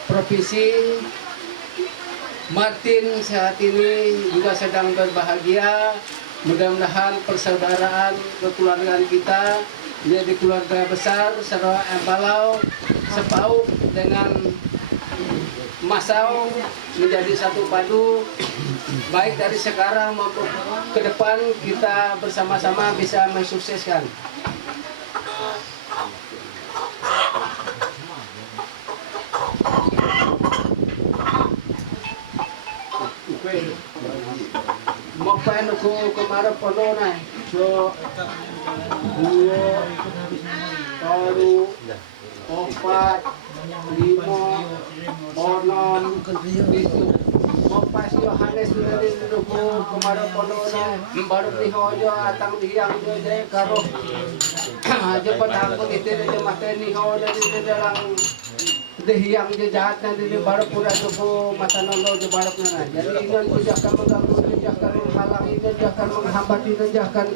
Provinsi. Martin saat ini juga sedang berbahagia. Mudah-mudahan persaudaraan kekeluargaan kita menjadi keluarga besar, Sarawak Embalau, sepauk dengan Masau menjadi satu padu. Baik dari sekarang maupun ke depan kita bersama-sama bisa mensukseskan. Mau pengen aku kemarin penuh nih, so dua, baru, empat, lima, enam, itu. Mau pas Yohanes dari dulu kemarin penuh nih, baru nihojo atang diang je karo, aja petangkut itu je mata nihojo di dalam dehiyang je jahat nanti di baru pura dulu mata nolo je baru nana. Jadi ini jangan mengganggu, jangan menghalang, jangan menghambat, jangan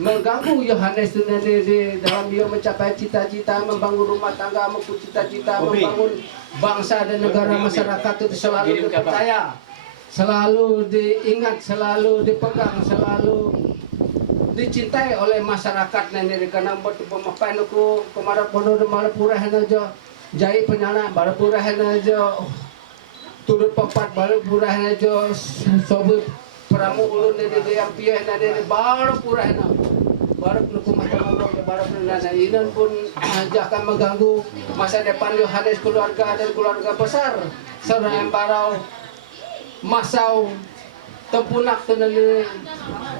mengganggu Yohanes di dalam dia mencapai cita-cita membangun rumah tangga, maupun cita-cita membangun bangsa dan negara masyarakat itu selalu dipercaya, selalu diingat, selalu dipegang, selalu dicintai oleh masyarakat nanti karena buat pemapain aku kemarin pono de malapura aja jai penyana malapura aja turut papat malapura aja sobu pramu ulun de yang pieh nanti malapura baru nukumah teman-teman baru nana ini pun jangan mengganggu masa depan Yohanes keluarga dan keluarga besar Sarawak Embarau Masau tempunak tenali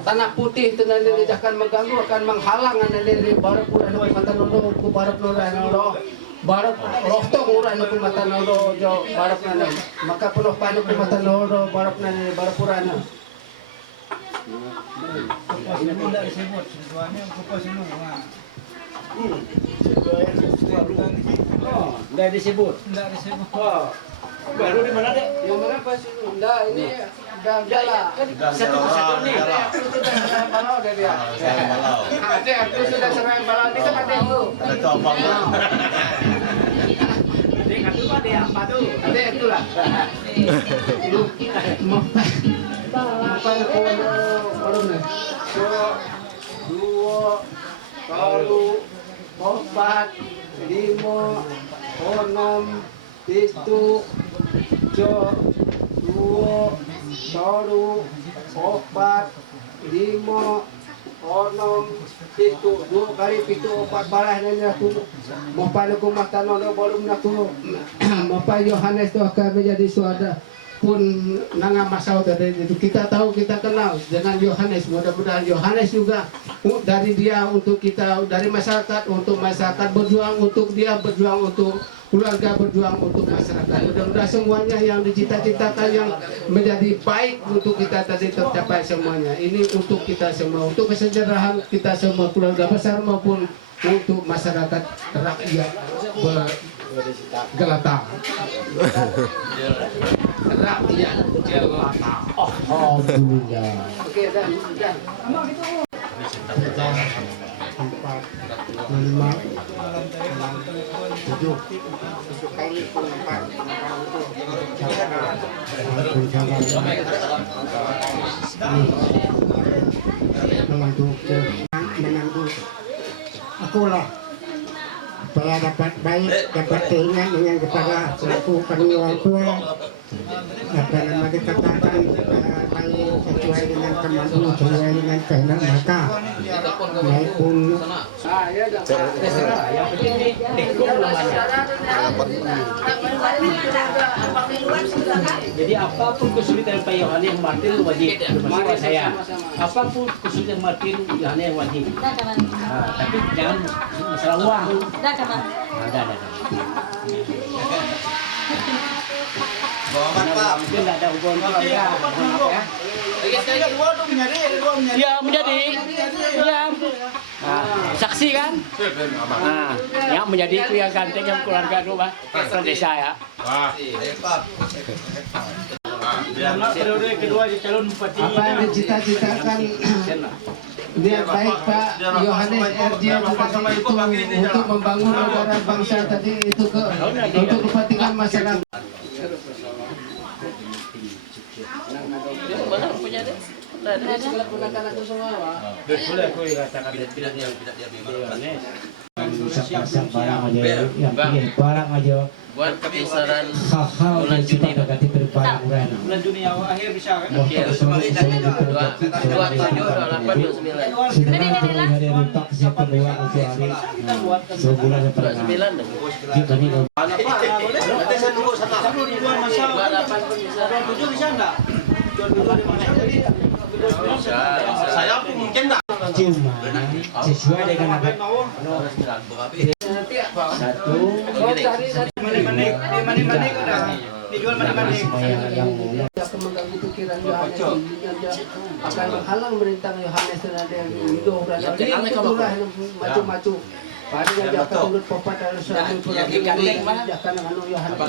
tanah putih tenali akan mengganggu, akan menghalang tenali barat pura no mata nolo ku barat nora nolo barat rohtong ura no ku mata nolo jo barat nana maka penuh panu ku mata nolo barat nana barat pura no. Nggak disebut. Oh. Baru di mana dek? Yang mana pas enggak ini udah Satu persatu nih. balau dari dia. Ada aku sudah serang balau ini kan ada itu. Ada tombak. Dek satu apa dek apa tuh? Ada itulah. Apa yang belum nih? So, dua, kalu, empat, lima, enam, pitu, jo, dua, kalu, empat, lima, enam, pitu, dua kali pitu empat balas nanya aku. Mau pada kumah tanah belum aku. Mau Yohanes itu akan menjadi suada pun nanga masalah tadi itu kita tahu kita kenal dengan Yohanes, mudah-mudahan Yohanes juga dari dia untuk kita, dari masyarakat untuk masyarakat berjuang, untuk dia berjuang untuk keluarga, berjuang untuk masyarakat. Mudah-mudahan semuanya yang dicita-citakan yang menjadi baik untuk kita tadi tercapai semuanya. Ini untuk kita semua, untuk kesejahteraan kita semua, keluarga besar maupun untuk masyarakat rakyat Gelata. Rakyat Gelata. Alhamdulillah. Oke, dan. Tiga, empat, lima, enam, tujuh kali empat. Menantu akulah supaya dapat baik, dapat keingat dengan kepada selaku kedua tua, apa nama dikatakan baik sesuai dengan kemampuan, sesuai dengan kehendak mereka, baik pun Yang penting nih tekun namanya. Jadi apapun kesulitan Pak Yohanes Martin wajib bersama saya. Apapun kesulitan Martin Yohanes wajib. Tapi jangan masalah uang. Ada. Mungkin tidak ada hubungan keluarga. Ya menjadi. Ya. Saksi kan? Yang menjadi itu yang ganteng yang keluarga rumah desa ya. Periode kedua di calon bupati. Apa yang dicita-citakan niat baik Pak Yohanes RJ itu untuk membangun negara bangsa tadi itu untuk kepentingan masyarakat. Barang aja. Buat kebesaran Hal-hal yang kita ganti berbarang murah. Bulan Juni awal akhir bisa kan? 29. Saya pun mungkin enggak. Cuma sesuai dengan apa? Satu. Akan mengganggu pikiran Yohanes, akan menghalang merintang Yohanes dan ada yang hidup dan itulah macam-macam. Pada yang akan menurut Bapak dan suami akan anu Yohanes.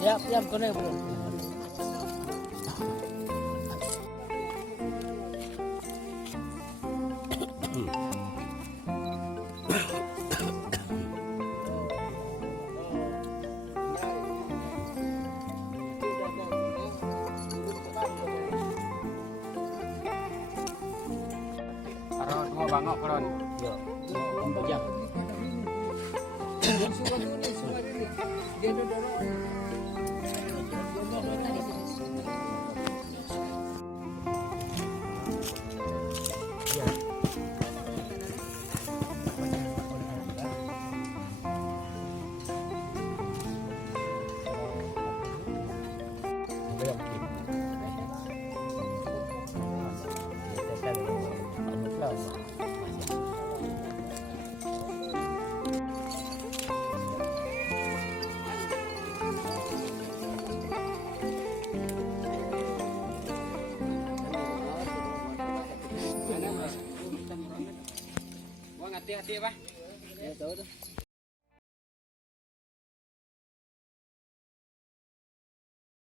Siap, siap, konek belum. Dua bangok karon. Yo. Jam. Wah hati-hati Pak. Ya tahu tuh.